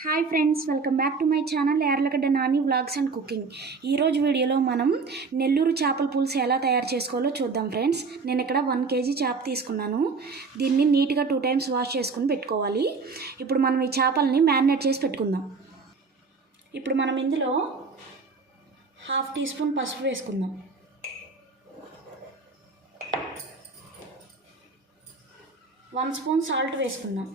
Hi friends welcome back to my channel Erlagadda Nani vlogs and cooking ఈరోజు వీడియోలో మనం నెల్లూరు చేపల పులుసు ఎలా తయారు చేసుకోవాలో చూద్దాం ఫ్రెండ్స్ నేను ఇక్కడ వన్ కేజీ చేప తీసుకున్నాను. దీన్ని నీట్గా టూ టైమ్స్ వాష్ చేసుకుని పెట్టుకోవాలి. ఇప్పుడు మనం ఈ చేపల్ని మ్యారినేట్ చేసి పెట్టుకుందాం. ఇప్పుడు మనం ఇందులో హాఫ్ టీ స్పూన్ పసుపు వేసుకుందాం. వన్ స్పూన్ సాల్ట్ వేసుకుందాం.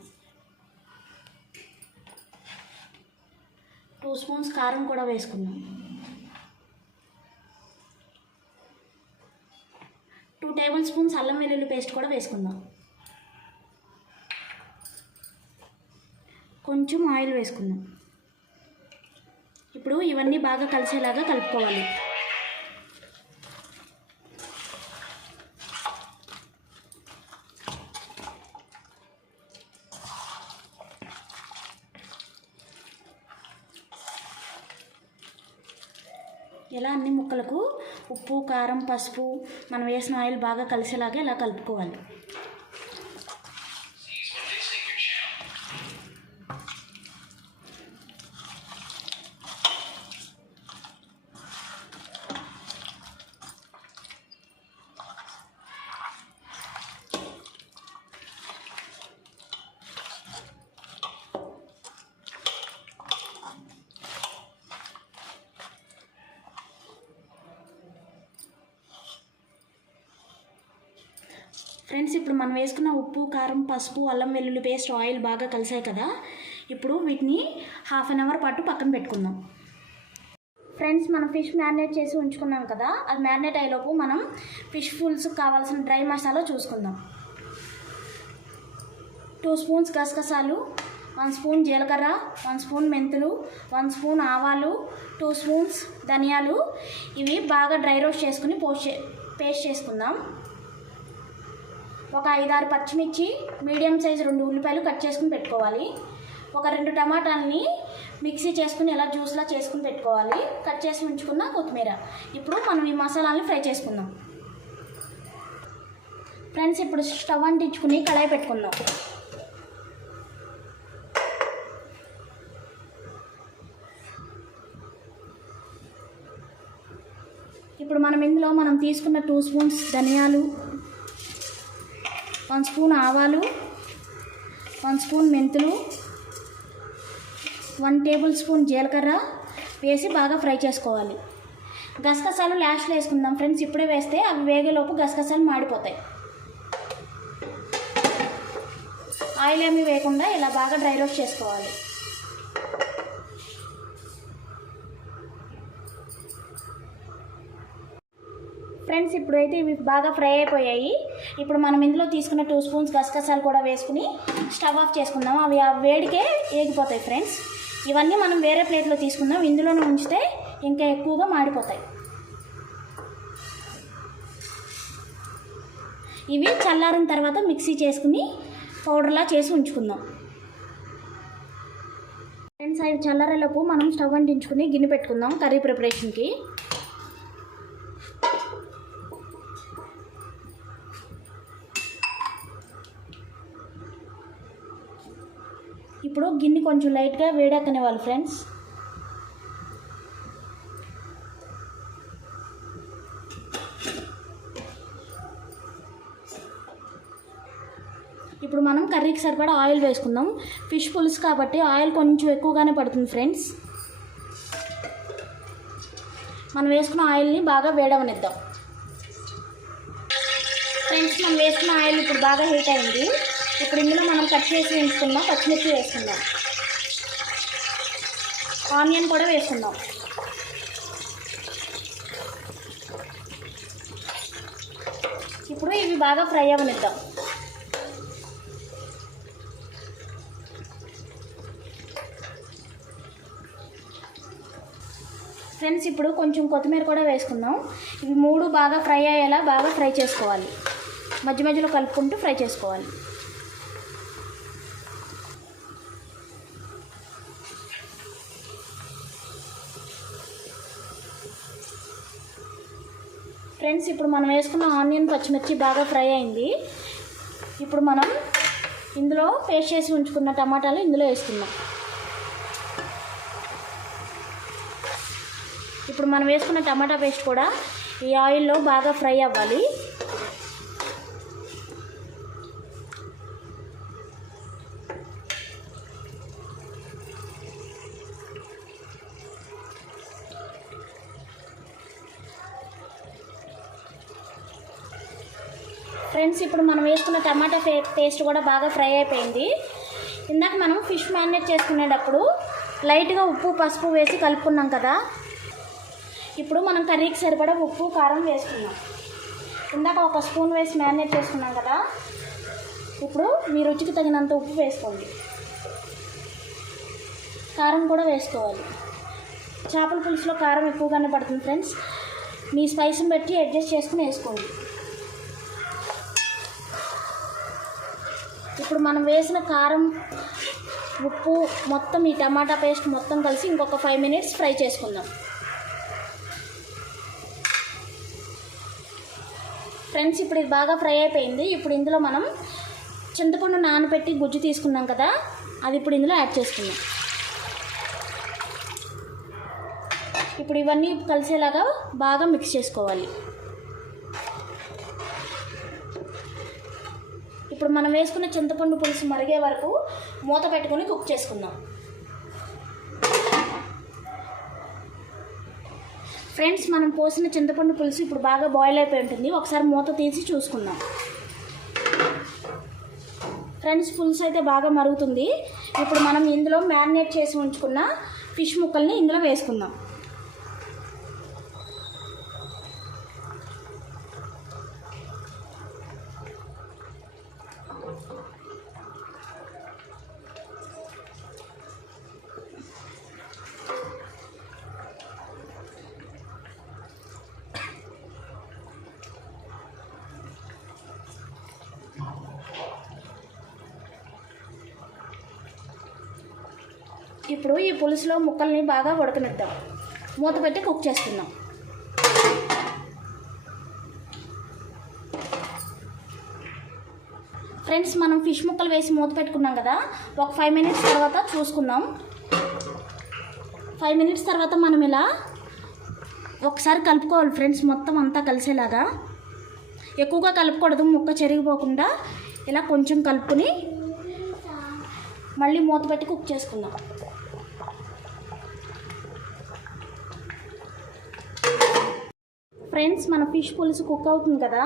టూ స్పూన్స్ కారం కూడా వేసుకుందాం. టూ టేబుల్ స్పూన్స్ అల్లం వెల్లుల్లి పేస్ట్ కూడా వేసుకుందాం. కొంచెం ఆయిల్ వేసుకుందాం. ఇప్పుడు ఇవన్నీ బాగా కలిసేలాగా కలుపుకోవాలి. ఇలా అన్ని ముక్కలకు ఉప్పు కారం పసుపు మనం వేసిన ఆయిల్ బాగా కలిసేలాగా ఇలా కలుపుకోవాలి. ఫ్రెండ్స్ ఇప్పుడు మనం వేసుకున్న ఉప్పు కారం పసుపు అల్లం వెల్లుల్లి పేస్ట్ ఆయిల్ బాగా కలిసాయి కదా. ఇప్పుడు వీటిని హాఫ్ అన్ అవర్ పాటు పక్కన పెట్టుకుందాం. ఫ్రెండ్స్ మనం ఫిష్ మ్యారినేట్ చేసి ఉంచుకున్నాం కదా. అది మ్యారినేట్ అయ్యేలోపు మనం ఫిష్ ఫుల్స్ కావాల్సిన డ్రై మసాలా చూసుకుందాం. టూ స్పూన్స్ గసగసాలు వన్ స్పూన్ జీలకర్ర వన్ స్పూన్ మెంతులు వన్ స్పూన్ ఆవాలు టూ స్పూన్స్ ధనియాలు. ఇవి బాగా డ్రై రోస్ట్ చేసుకుని పోస్ట్ పేస్ట్ చేసుకుందాం. ఒక ఐదారు పచ్చిమిర్చి మీడియం సైజ్ రెండు ఉల్లిపాయలు కట్ చేసుకుని పెట్టుకోవాలి. ఒక రెండు టమాటాలని మిక్సీ చేసుకుని ఎలా జ్యూస్లా చేసుకుని పెట్టుకోవాలి. కట్ చేసి ఉంచుకున్న కొత్తిమీర. ఇప్పుడు మనం ఈ మసాలాలని ఫ్రై చేసుకుందాం. ఫ్రెండ్స్ ఇప్పుడు స్టవ్ అంటించుకుని కళాయి పెట్టుకుందాం. ఇప్పుడు మనం ఇందులో మనం తీసుకున్న టూ స్పూన్స్ ధనియాలు వన్ స్పూన్ ఆవాలు వన్ స్పూన్ మెంతులు వన్ టేబుల్ స్పూన్ జీలకర్ర వేసి బాగా ఫ్రై చేసుకోవాలి. గసగసాలు లాస్ట్లో వేసుకుందాం. ఫ్రెండ్స్ ఇప్పుడే వేస్తే అవి వేగేలోపు గసగసాలు మాడిపోతాయి. ఆయిల్ ఏమీ వేయకుండా ఇలా బాగా డ్రై రోస్ట్ చేసుకోవాలి. ఫ్రెండ్స్ ఇప్పుడైతే ఇవి బాగా ఫ్రై అయిపోయాయి. ఇప్పుడు మనం ఇందులో తీసుకున్న టూ స్పూన్స్ గసగసాలు కూడా వేసుకుని స్టవ్ ఆఫ్ చేసుకుందాం. అవి ఆ వేడికే ఏగిపోతాయి ఫ్రెండ్స్. ఇవన్నీ మనం వేరే ప్లేట్లో తీసుకుందాం. ఇందులోనే ఉంచితే ఇంకా ఎక్కువగా మాడిపోతాయి. ఇవి చల్లారిన తర్వాత మిక్సీ చేసుకుని పౌడర్లా చేసి ఉంచుకుందాం. ఫ్రెండ్స్ అవి చల్లారేలోపు మనం స్టవ్ అంటించుకుని గిన్నె పెట్టుకుందాం కర్రీ ప్రిపరేషన్కి. ఇప్పుడు గిన్నె కొంచెం లైట్గా వేడెక్కనివ్వాలి ఫ్రెండ్స్. ఇప్పుడు మనం కర్రీకి సరిపడా ఆయిల్ వేసుకుందాం. ఫిష్ పులుసు కాబట్టి ఆయిల్ కొంచెం ఎక్కువగానే పడుతుంది ఫ్రెండ్స్. మనం వేసుకున్న ఆయిల్ని బాగా వేడవనిద్దాం. ఫ్రెండ్స్ మనం వేసుకున్న ఆయిల్ ఇప్పుడు బాగా హీట్ అయింది. ఇప్పుడు ఇందులో మనం కట్ చేసి వేసుకుందాం. పచ్చిమిర్చి వేసుకుందాం. ఆనియన్ కూడా వేసుకుందాం. ఇప్పుడు ఇవి బాగా ఫ్రై అవ్వనిద్దాం ఫ్రెండ్స్ ఇప్పుడు కొంచెం కొత్తిమీర కూడా వేసుకుందాం. ఇవి మూడు బాగా ఫ్రై అయ్యేలా బాగా ఫ్రై చేసుకోవాలి. మధ్య మధ్యలో కలుపుకుంటూ ఫ్రై చేసుకోవాలి. ఫ్రెండ్స్ ఇప్పుడు మనం వేసుకున్న ఆనియన్ పచ్చిమిర్చి బాగా ఫ్రై అయింది. ఇప్పుడు మనం ఇందులో పేస్ట్ చేసి ఉంచుకున్న టమాటాలు ఇందులో వేస్తున్నాం ఇప్పుడు మనం వేసుకున్న టమాటా పేస్ట్ కూడా ఈ ఆయిల్లో బాగా ఫ్రై అవ్వాలి. ఫ్రెండ్స్ ఇప్పుడు మనం వేసుకున్న టమాటా పే పేస్ట్ కూడా బాగా ఫ్రై అయిపోయింది. ఇందాక మనం ఫిష్ మ్యారినేట్ చేసుకునేటప్పుడు లైట్గా ఉప్పు పసుపు వేసి కలుపుకున్నాం కదా. ఇప్పుడు మనం కర్రీకి సరిపడా ఉప్పు కారం వేసుకున్నాం. ఇందాక ఒక స్పూన్ వేసి మ్యారినేట్ చేసుకున్నాం కదా. ఇప్పుడు మీ రుచికి తగినంత ఉప్పు వేసుకోండి. కారం కూడా వేసుకోవాలి. చేపల పులుసులో కారం ఎక్కువగానే పడుతుంది ఫ్రెండ్స్. మీ స్పైస్ని బట్టి అడ్జస్ట్ చేసుకుని వేసుకోండి. ఇప్పుడు మనం వేసిన కారం ఉప్పు మొత్తం ఈ టమాటా పేస్ట్ మొత్తం కలిసి ఇంకొక ఫైవ్ మినిట్స్ ఫ్రై చేసుకుందాం. ఫ్రెండ్స్ ఇప్పుడు ఇది బాగా ఫ్రై అయిపోయింది. ఇప్పుడు ఇందులో మనం చింతపండు నానబెట్టి గుజ్జు తీసుకున్నాం కదా అది ఇప్పుడు ఇందులో యాడ్ చేసుకుందాం. ఇప్పుడు ఇవన్నీ కలిసేలాగా బాగా మిక్స్ చేసుకోవాలి. ఇప్పుడు మనం వేసుకున్న చింతపండు పులుసు మరిగే వరకు మూత పెట్టుకొని కుక్ చేసుకుందాం. ఫ్రెండ్స్ మనం పోసిన చింతపండు పులుసు ఇప్పుడు బాగా బాయిల్ అయిపోయి ఉంటుంది. ఒకసారి మూత తీసి చూసుకుందాం. ఫ్రెండ్స్ పులుసు అయితే బాగా మరుగుతుంది. ఇప్పుడు మనం ఇందులో మ్యారినేట్ చేసి ఉంచుకున్న ఫిష్ ముక్కల్ని ఇందులో వేసుకుందాం. ఇప్పుడు ఈ పులుసులో ముక్కల్ని బాగా ఉడకనిద్దాం. మూత పెట్టి కుక్ చేస్తున్నాం ఫ్రెండ్స్ మనం ఫిష్ ముక్కలు వేసి మూత పెట్టుకున్నాం కదా? ఒక ఫైవ్ మినిట్స్ తర్వాత చూసుకుందాం. ఫైవ్ మినిట్స్ తర్వాత మనం ఇలా ఒకసారి కలుపుకోవాలి ఫ్రెండ్స్ మొత్తం అంతా కలిసేలాగా. ఎక్కువగా కలుపుకూడదు ముక్క చెరిగిపోకుండా ఇలా కొంచెం కలుపుకొని మళ్ళీ మూత పెట్టి కుక్ చేసుకుందాం. ఫ్రెండ్స్ మన ఫిష్ పులుసు కుక్ అవుతుంది కదా?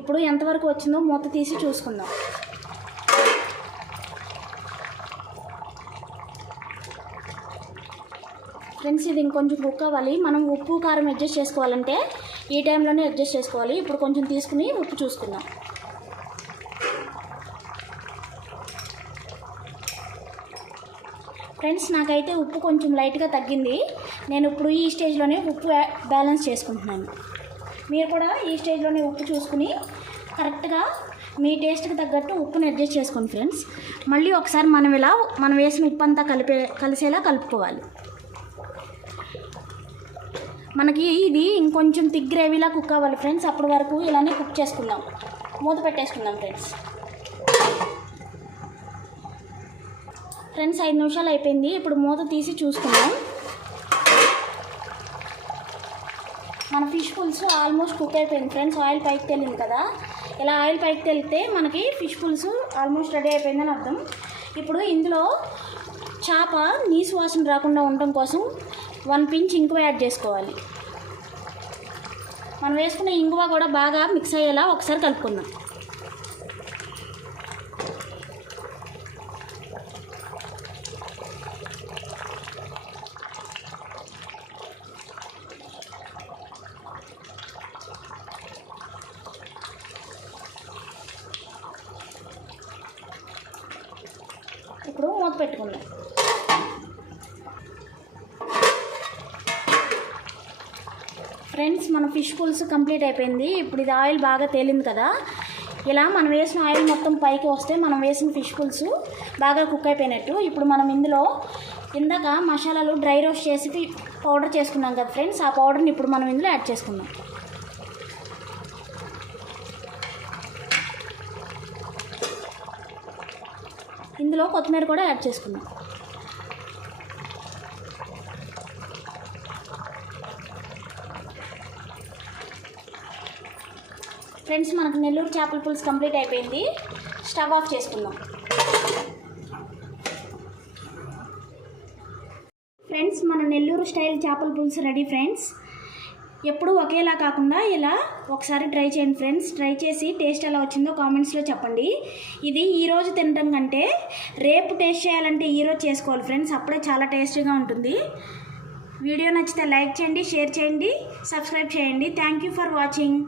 ఇప్పుడు ఎంతవరకు వచ్చిందో మూత తీసి చూసుకుందాం. ఫ్రెండ్స్ ఇది ఇంకొంచెం కుక్ అవ్వాలి. మనం ఉప్పు కారం అడ్జస్ట్ చేసుకోవాలంటే ఈ టైంలోనే అడ్జస్ట్ చేసుకోవాలి. ఇప్పుడు కొంచెం తీసుకుని ఉప్పు చూసుకుందాం. ఫ్రెండ్స్ నాకైతే ఉప్పు కొంచెం లైట్గా తగ్గింది. నేను ఇప్పుడు ఈ స్టేజ్లోనే ఉప్పు బ్యాలెన్స్ చేసుకుంటున్నాను. మీరు కూడా ఈ స్టేజ్లోనే ఉప్పు చూసుకుని కరెక్ట్గా మీ టేస్ట్కి తగ్గట్టు ఉప్పుని అడ్జస్ట్ చేసుకోండి ఫ్రెండ్స్. మళ్ళీ ఒకసారి మనం ఇలా మనం వేసిన ఉప్పు అంతా కలిపే కలిసేలా కలుపుకోవాలి. మనకి ఇది ఇంకొంచెం థిక్ గ్రేవీలా కుక్ అవ్వాలి ఫ్రెండ్స్. అప్పటి వరకు ఇలానే కుక్ చేసుకుందాం. మూత పెట్టేసుకుందాం ఫ్రెండ్స్. ఫ్రెండ్స్ ఐదు నిమిషాలు అయిపోయింది. ఇప్పుడు మూత తీసి చూసుకుందాం. మన ఫిష్ పులుసు ఆల్మోస్ట్ కుక్ అయిపోయింది ఫ్రెండ్స్ ఆయిల్ పైకి తెలియదు కదా? ఇలా ఆయిల్ పైకి తెలితే మనకి ఫిష్ పులుసు ఆల్మోస్ట్ రెడీ అయిపోయిందని అర్థం. ఇప్పుడు ఇందులో చేప నీసు వాసన రాకుండా ఉండటం కోసం వన్ పించ్ ఇంగువ యాడ్ చేసుకోవాలి. మనం వేసుకున్న ఇంగువ కూడా బాగా మిక్స్ అయ్యేలా ఒకసారి కలుపుకుందాం ఇప్పుడు మూత పెట్టుకుందాం ఫ్రెండ్స్ మన ఫిష్ పులుసు కంప్లీట్ అయిపోయింది. ఇప్పుడు ఇది ఆయిల్ బాగా తేలింది కదా. ఇలా మనం వేసిన ఆయిల్ మొత్తం పైకి వస్తే మనం వేసిన ఫిష్ పులుసు బాగా కుక్ అయిపోయినట్టు. ఇప్పుడు మనం ఇందులో ఇందాక మసాలాలు డ్రై రోస్ట్ చేసి పౌడర్ చేసుకున్నాం కదా ఫ్రెండ్స్ ఆ పౌడర్ని ఇప్పుడు మనం ఇందులో యాడ్ చేసుకుందాం. ఇందులో కొత్తిమీర కూడా యాడ్ చేసుకుందాం. ఫ్రెండ్స్ మనకు నెల్లూరు చేపల పులుసు కంప్లీట్ అయిపోయింది. స్టవ్ ఆఫ్ చేసుకుందాం. ఫ్రెండ్స్ మన నెల్లూరు స్టైల్ చేపల పులుసు రెడీ ఫ్రెండ్స్. ఎప్పుడు ఒకేలా కాకుండా ఇలా ఒకసారి ట్రై చేయండి ఫ్రెండ్స్. ట్రై చేసి టేస్ట్ ఎలా వచ్చిందో కామెంట్స్లో చెప్పండి. ఇది ఈరోజు తినడం కంటే రేపు టేస్ట్ చేయాలంటే ఈరోజు చేసుకోవాలి ఫ్రెండ్స్. అప్పుడే చాలా టేస్టీగా ఉంటుంది. వీడియో నచ్చితే లైక్ చేయండి షేర్ చేయండి సబ్స్క్రైబ్ చేయండి. Thank you for watching.